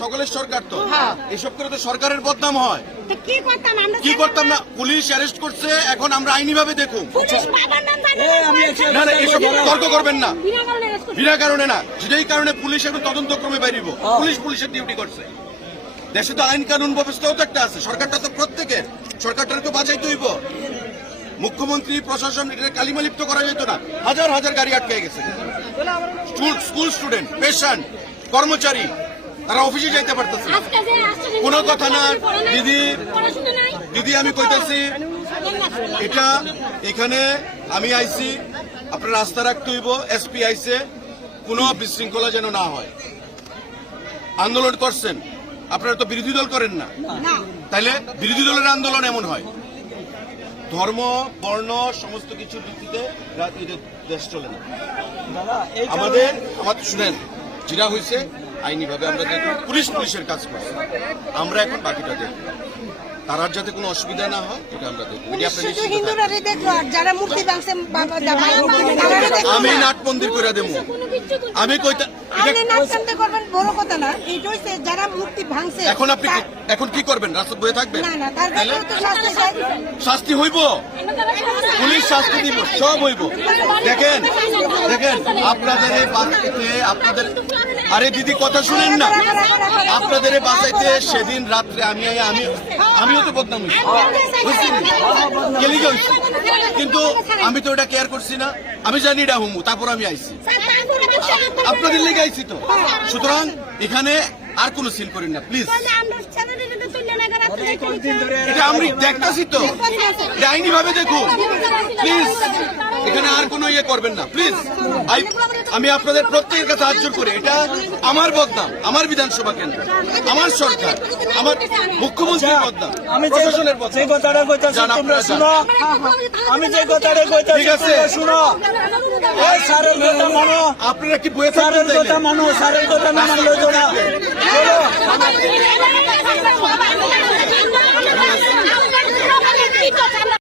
সকলের সরকার তো। এসব করে তো সরকারের বদনাম হয়। কি করতাম আমরা কি করতাম না। পুলিশ অ্যারেস্ট করছে এখন আমরা আইনি ভাবে দেখুন না না এসব তর্ক করবেন না। বিনা কারণে না। যেই কারণে পুলিশ এখন তদন্ত ক্রমে বাইরিব পুলিশ পুলিশের ডিউটি করছে। দেশে তো আইন কানুন ব্যবস্থাও তো একটা আছে। সরকারটা তো প্রত্যেকের। সরকারটাকে তো বাঁচাইতে হইব। মুখ্যমন্ত্রী প্রশাসন এটা কালিমালিপ্ত করা যেত না। হাজার হাজার গাড়ি আটকে গেছে। স্কুল স্কুল স্টুডেন্ট পেশেন্ট কর্মচারী তারা অফিসে যাইতে পারতেছে কোনো কথা না, দিদি। দিদি আমি কইতাছি এটা এখানে আমি আইছি আপনার রাস্তা রাখতে হইব এসপি আইছে কোনো বিশৃঙ্খলা যেন না হয়। আন্দোলন করছেন আপনারা তো বিরোধী দল করেন না। না। তাইলে বিরোধী দলের আন্দোলন এমন হয়। ধর্ম বর্ণ সমস্ত কিছুর ভিত্তিতে দেশ চলে না। আমাদের আমাদের শুনেন যেটা হয়েছে আইনি ভাবে আমরা দেখব পুলিশ পুলিশের কাজ করব আমরা এখন বাকিটা দেখব তারার যাতে কোনো অসুবিধা না হয় এটা আমরা দেখব আমি। নাট মন্দির করে দেবো আমি কইতা আপনি এটা- নাচ টানতে করবেন বড় কথা না। যারা মূর্তি ভাঙছে এখন আপনি এখন কি করবেন? রাস্তা বয়ে থাকবেন? না না তার তাহলে? তো শাস্তি হইব? পুলিশ শাস্তি দিব সব হইব। দেখেন দেখেন আপনাদের এই আপনাদের আরে দিদি কথা শুনেন না। আপনাদের এই বাঁচাইতে সেদিন রাত্রে আমি আমি আমিও তো বদনাম কিন্তু আমি তো এটা কেয়ার করছি না। আমি জানি এটা হুমু তারপর আমি আইছি। আপনাদের লেগে আইছি তো। সুতরাং এখানে আর কোনো সিল করেন না প্লিজ এটা আমি দেখতেছি তো। আইনি ভাবে দেখুন। প্লিজ এখানে আর কোনো ইয়ে করবেন না প্লিজ আমি আপনাদের প্রত্যেকের কাছে জোর করি এটা আমার বদনাম আমার বিধানসভা কেন্দ্র আমার সরকার আমার মুখ্যমন্ত্রীর বদনাম আমি যে প্রশাসনের আমি যে কথাটা কইতাছি ঠিক আছে। শুনো। এই স্যারের কথা মানো। আপনারা কি থাকবেন কথা মানো স্যারের কথা না মানলে তো না। 戻ってくる。